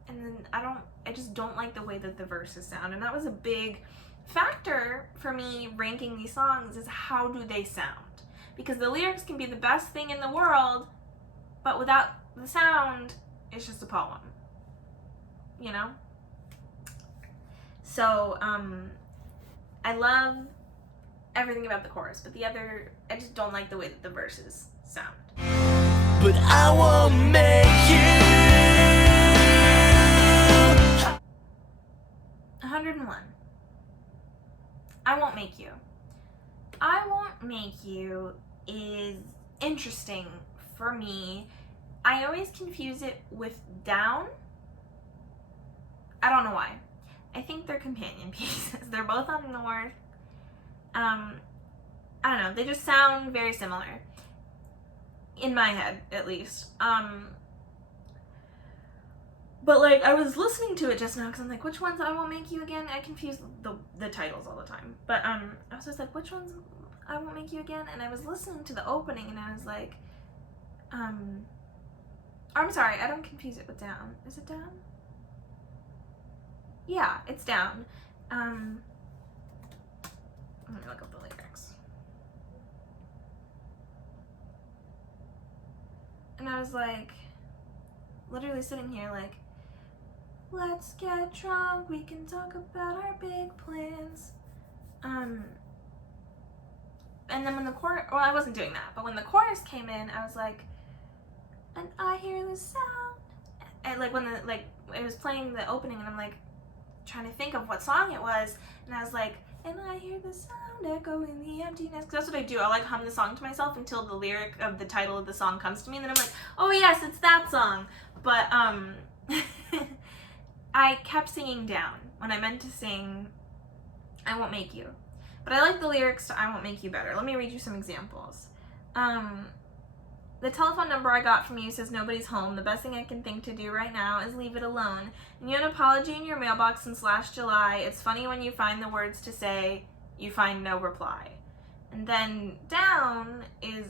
And then I just don't like the way that the verses sound. And that was a big factor for me ranking these songs, is how do they sound? Because the lyrics can be the best thing in the world, but without the sound, it's just a poem. You know? So, I love everything about the chorus, but I just don't like the way that the verses sound. but I won't make you. 101. I Won't Make You. I Won't Make You is interesting for me. I always confuse it with Down. I don't know why. I think they're companion pieces. They're both on North. I don't know. They just sound very similar. In my head, at least. But like, I was listening to it just now because I'm like, which one's I Won't Make You Again? I confuse the titles all the time. But I was just like, which one's I Won't Make You Again? And I was listening to the opening and I was like, I'm sorry, I don't confuse it with Down. Is it Down? Yeah, it's Down. Let me look up the lyrics. And I was like, literally sitting here like, let's get drunk, we can talk about our big plans. And then when the chorus, well, I wasn't doing that, but when the chorus came in, I was like, and I hear the sound. And like when it was playing the opening and I'm like trying to think of what song it was, and I was like, and I hear the sound echo in the emptiness, because that's what I do. I like hum the song to myself until the lyric of the title of the song comes to me, and then I'm like, oh yes, it's that song. But I kept singing Down when I meant to sing I Won't Make You. But I like the lyrics to I Won't Make You better. Let me read you some examples. The telephone number I got from you says nobody's home. The best thing I can think to do right now is leave it alone. And you had an apology in your mailbox since last July. It's funny when you find the words to say, you find no reply. And then Down is,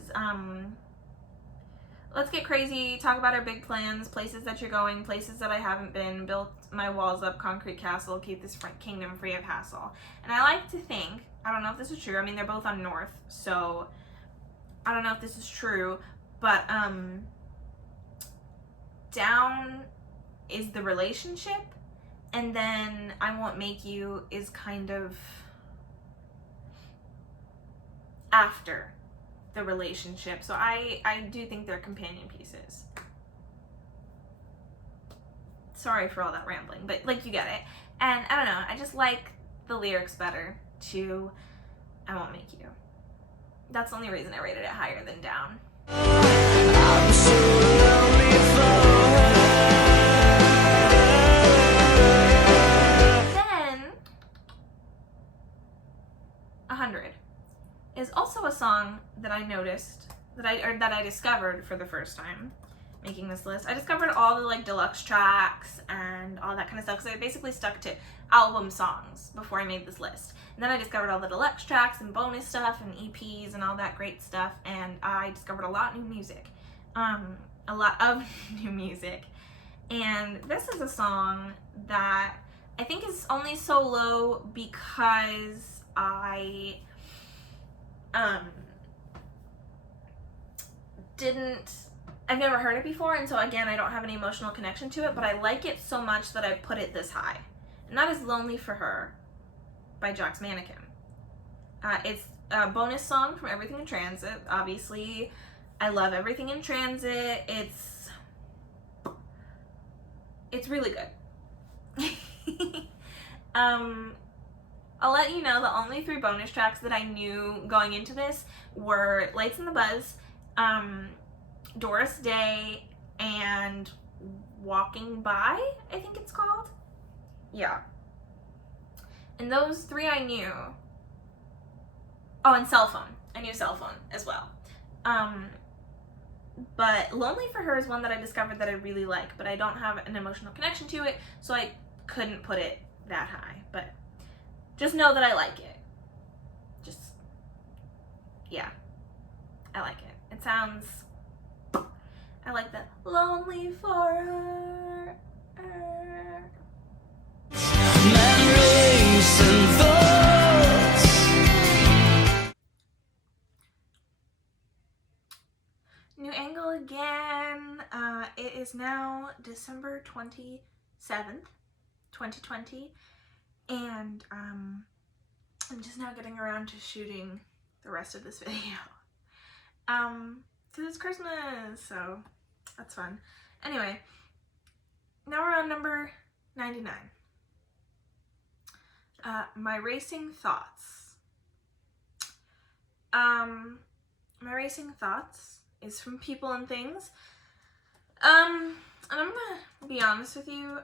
let's get crazy, talk about our big plans, places that you're going, places that I haven't been, built my walls up, concrete castle, keep this kingdom free of hassle. And I like to think, I don't know if this is true, I mean, they're both on North, so I don't know if this is true, but Down is the relationship, and then I Won't Make You is kind of after the relationship. So I do think they're companion pieces. Sorry for all that rambling, but like, you get it. And I don't know, I just like the lyrics better to I Won't Make You. That's the only reason I rated it higher than Down. I'm so lonely for her. Then 100 is also a song that I noticed, that I discovered for the first time making this list. I discovered all the like deluxe tracks and all that kind of stuff because I basically stuck to album songs before I made this list. And then I discovered all the deluxe tracks and bonus stuff and EPs and all that great stuff, and I discovered a lot of new music. And this is a song that I think is only so low because I've never heard it before, and so again, I don't have any emotional connection to it, but I like it so much that I put it this high. And that is Lonely for Her by Jack's Mannequin. It's a bonus song from Everything in Transit. Obviously, I love Everything in Transit. It's really good. I'll let you know the only 3 bonus tracks that I knew going into this were Lights in the Buzz, Doris Day, and Walking By, I think it's called. Yeah. And those 3 I knew. Oh, and Cell Phone. I knew Cell Phone as well. But Lonely for Her is one that I discovered that I really like, but I don't have an emotional connection to it, so I couldn't put it that high. But just know that I like it. Just, yeah, I like it. It sounds, I like the Lonely for Her. Memories and thoughts. New angle again. It is now December 27th, 2020, and I'm just now getting around to shooting the rest of this video. because it's Christmas, so that's fun. Anyway, now we're on number 99. My Racing Thoughts. My Racing Thoughts is from People and Things. And I'm gonna be honest with you,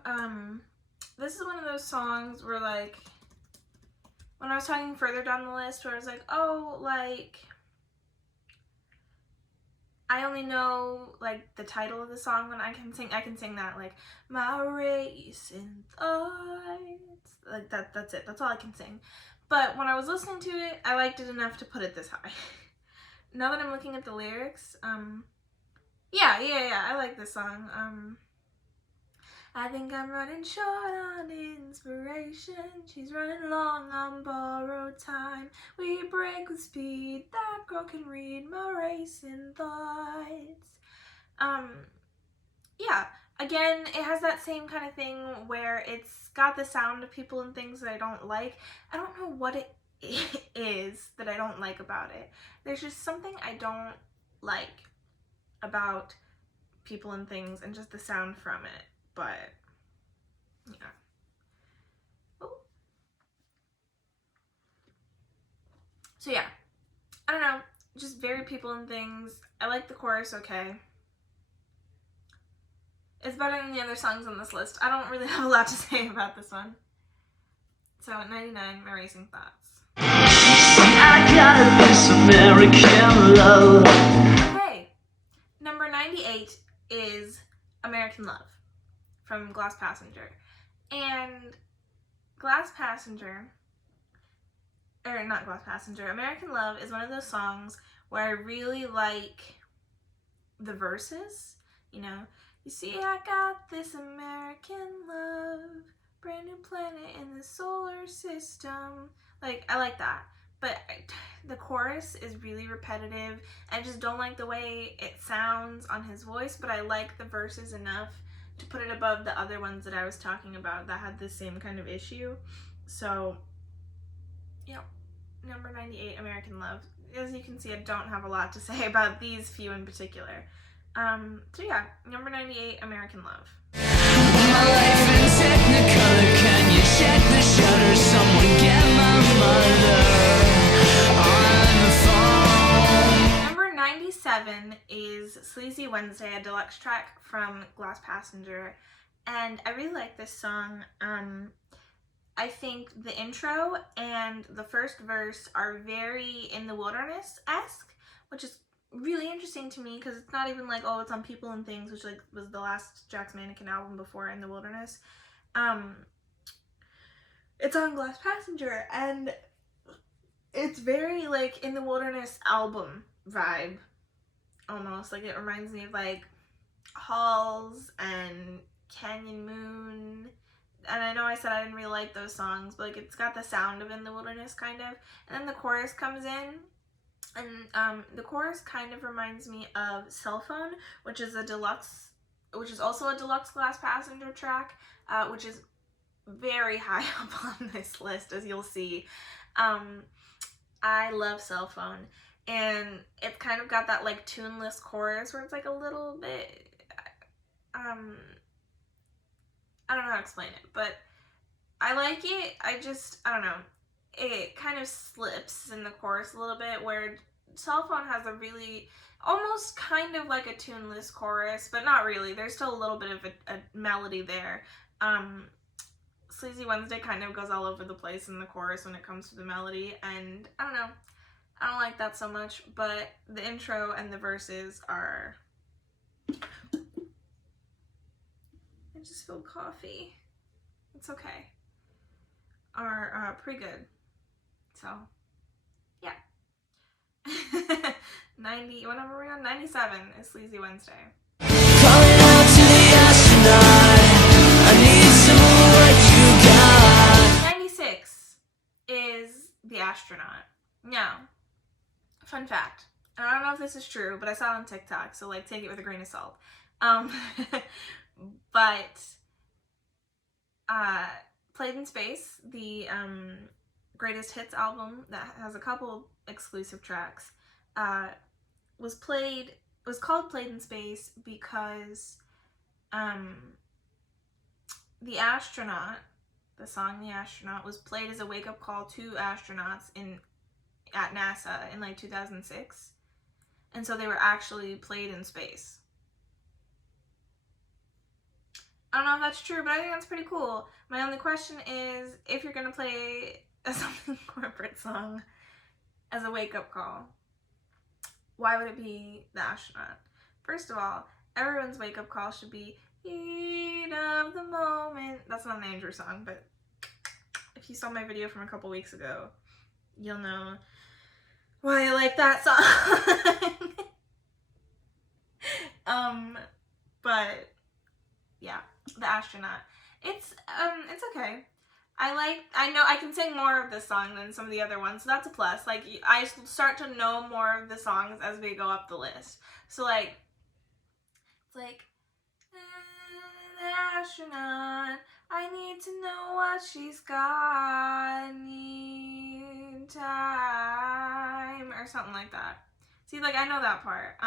this is one of those songs where, like, when I was talking further down the list, where I was like, oh, like, I only know, like, the title of the song when I can sing that, like, my racing thoughts, like, that's it, that's all I can sing. But when I was listening to it, I liked it enough to put it this high. Now that I'm looking at the lyrics, yeah, I like this song. I think I'm running short on inspiration. She's running long on borrowed time. We break with speed. That girl can read my racing thoughts. Yeah. Again, it has that same kind of thing where it's got the sound of People and Things that I don't like. I don't know what it is that I don't like about it. There's just something I don't like about People and Things and just the sound from it. But, yeah. Oh. So, yeah. I don't know. Just very People and Things. I like the chorus okay. It's better than the other songs on this list. I don't really have a lot to say about this one. So, at 99, My Racing Thoughts. I got this American love. Okay. Number 98 is American Love from Glass Passenger. And American Love is one of those songs where I really like the verses, you know. You see, I got this American love, brand new planet in the solar system. Like, I like that. But the chorus is really repetitive. I just don't like the way it sounds on his voice, but I like the verses enough to put it above the other ones that I was talking about that had the same kind of issue. So, yeah, number 98, American Love. As you can see, I don't have a lot to say about these few in particular. So yeah, number 98, American Love. My life in Technicolor, can you check the shutter? Someone get my mother on the phone. Number 97 is Sleazy Wednesday, a deluxe track from Glass Passenger, and I really like this song. I think the intro and the first verse are very In the Wilderness-esque, which is really interesting to me because it's not even like, oh, it's on People and Things, which like was the last Jack's Mannequin album before In the Wilderness. It's on Glass Passenger, and it's very like In the Wilderness album vibe, almost. Like, it reminds me of like Halls and Canyon Moon. And I know I said I didn't really like those songs, but like it's got the sound of In the Wilderness kind of. And then the chorus comes in, and the chorus kind of reminds me of Cell Phone, which is also a deluxe Glass Passenger track, which is very high up on this list, as you'll see. I love Cell Phone, and it's kind of got that like tuneless chorus where it's like a little bit, I don't know how to explain it, but I like it. I don't know. It kind of slips in the chorus a little bit, where Cell Phone has a really, almost kind of like a tuneless chorus, but not really. There's still a little bit of a melody there. Sleazy Wednesday kind of goes all over the place in the chorus when it comes to the melody, and I don't know. I don't like that so much, but the intro and the verses are... I just spilled coffee. It's okay. Are pretty good. So, yeah. 90, what number are we on? 97 is Sleazy Wednesday. Calling out to the astronaut, I need some of what you got. 96 is The Astronaut. Now, fun fact. And I don't know if this is true, but I saw it on TikTok, so like take it with a grain of salt. But Played in Space, the greatest hits album that has a couple exclusive tracks, was was called Played in Space because the astronaut, the song The Astronaut, was played as a wake-up call to astronauts at NASA in like 2006. And so they were actually played in space. I don't know if that's true, but I think that's pretty cool. My only question is, if you're gonna play a something corporate song as a wake-up call, why would it be The Astronaut? First of all, everyone's wake-up call should be heat of the moment. That's not an Andrew song, but if you saw my video from a couple weeks ago, you'll know why I like that song. But yeah, The Astronaut. It's okay. I know I can sing more of this song than some of the other ones, so that's a plus. Like, I start to know more of the songs as we go up the list. So like, it's like, the astronaut, I need to know what she's got, need time, or something like that. See, like, I know that part.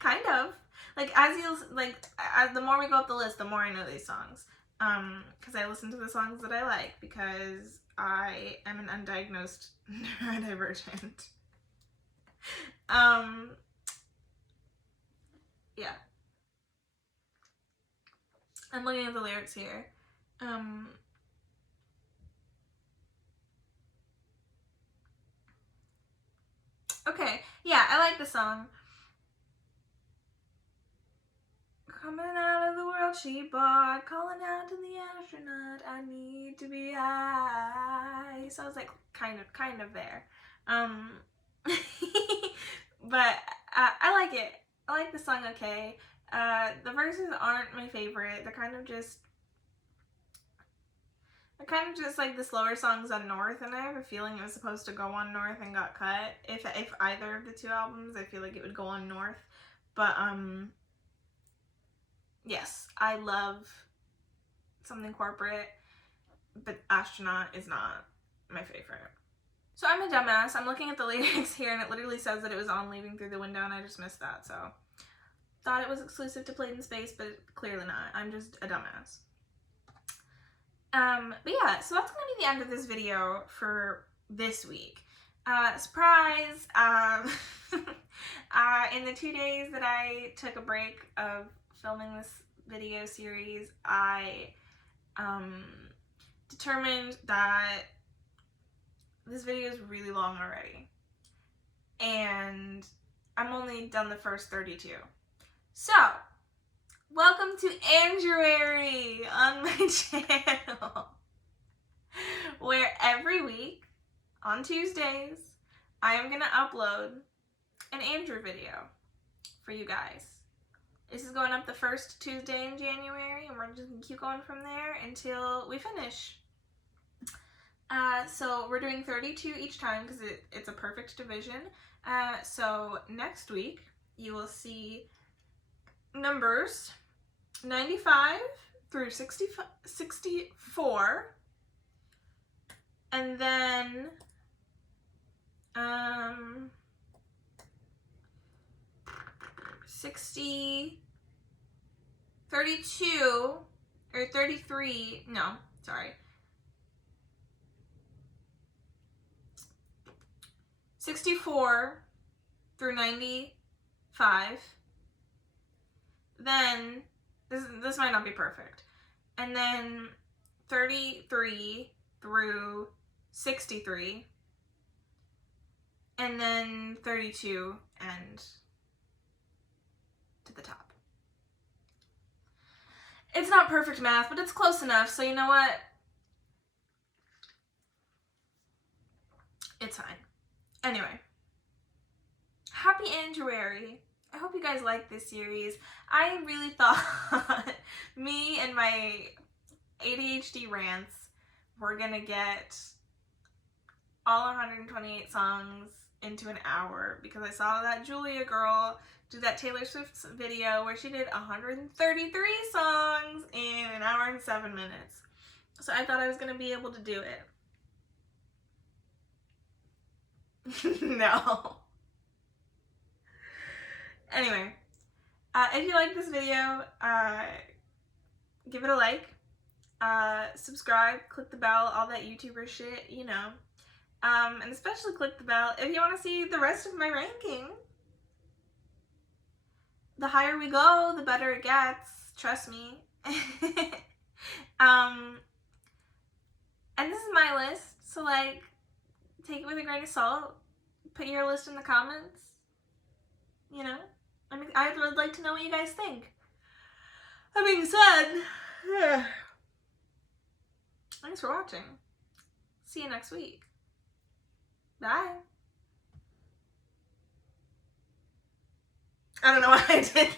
Kind of. Like, the more we go up the list, the more I know these songs. Because I listen to the songs that I like, because I am an undiagnosed neurodivergent. Yeah. I'm looking at the lyrics here. Okay, yeah, I like the song. Coming out of the world she bought, calling out to the astronaut, I need to be high. So I was like, kind of there. But I like it. I like the song okay. The verses aren't my favorite. They're kind of just like the slower songs on North, and I have a feeling it was supposed to go on North and got cut. If either of the two albums, I feel like it would go on North. But yes, I love something corporate, but Astronaut is not my favorite. So I'm a dumbass. I'm looking at the lyrics here, and it literally says that it was on Leaving Through the Window, and I just missed that. So thought it was exclusive to Played in Space, but clearly not. I'm just a dumbass. But yeah, so that's gonna be the end of this video for this week. Surprise! In the 2 days that I took a break of filming this video series, I determined that this video is really long already, and I'm only done the first 32. So, welcome to Andrewuary on my channel, where every week on Tuesdays I am gonna upload an Andrew video for you guys. This is going up the first Tuesday in January, and we're just gonna keep going from there until we finish. So we're doing 32 each time because it's a perfect division. So next week you will see numbers 95 through 64, and then 32 or 33, no, sorry. 64 through 95. Then, this might not be perfect. And then 33 through 63. And then 32 and to the top. It's not perfect math, but it's close enough, so you know what? It's fine. Anyway, happy Andrewuary. I hope you guys like this series. I really thought me and my ADHD rants were gonna get all 128 songs into an hour, because I saw that Julia girl do that Taylor Swift video where she did 133 songs in an hour and 7 minutes. So I thought I was gonna be able to do it. No. Anyway, if you like this video, give it a like, subscribe, click the bell, all that YouTuber shit, you know. And especially click the bell if you want to see the rest of my ranking. The higher we go, the better it gets. Trust me. And this is my list, so like, take it with a grain of salt. Put your list in the comments. You know, I mean, I would like to know what you guys think. That being said, thanks for watching. See you next week. Bye. I don't know why I did that.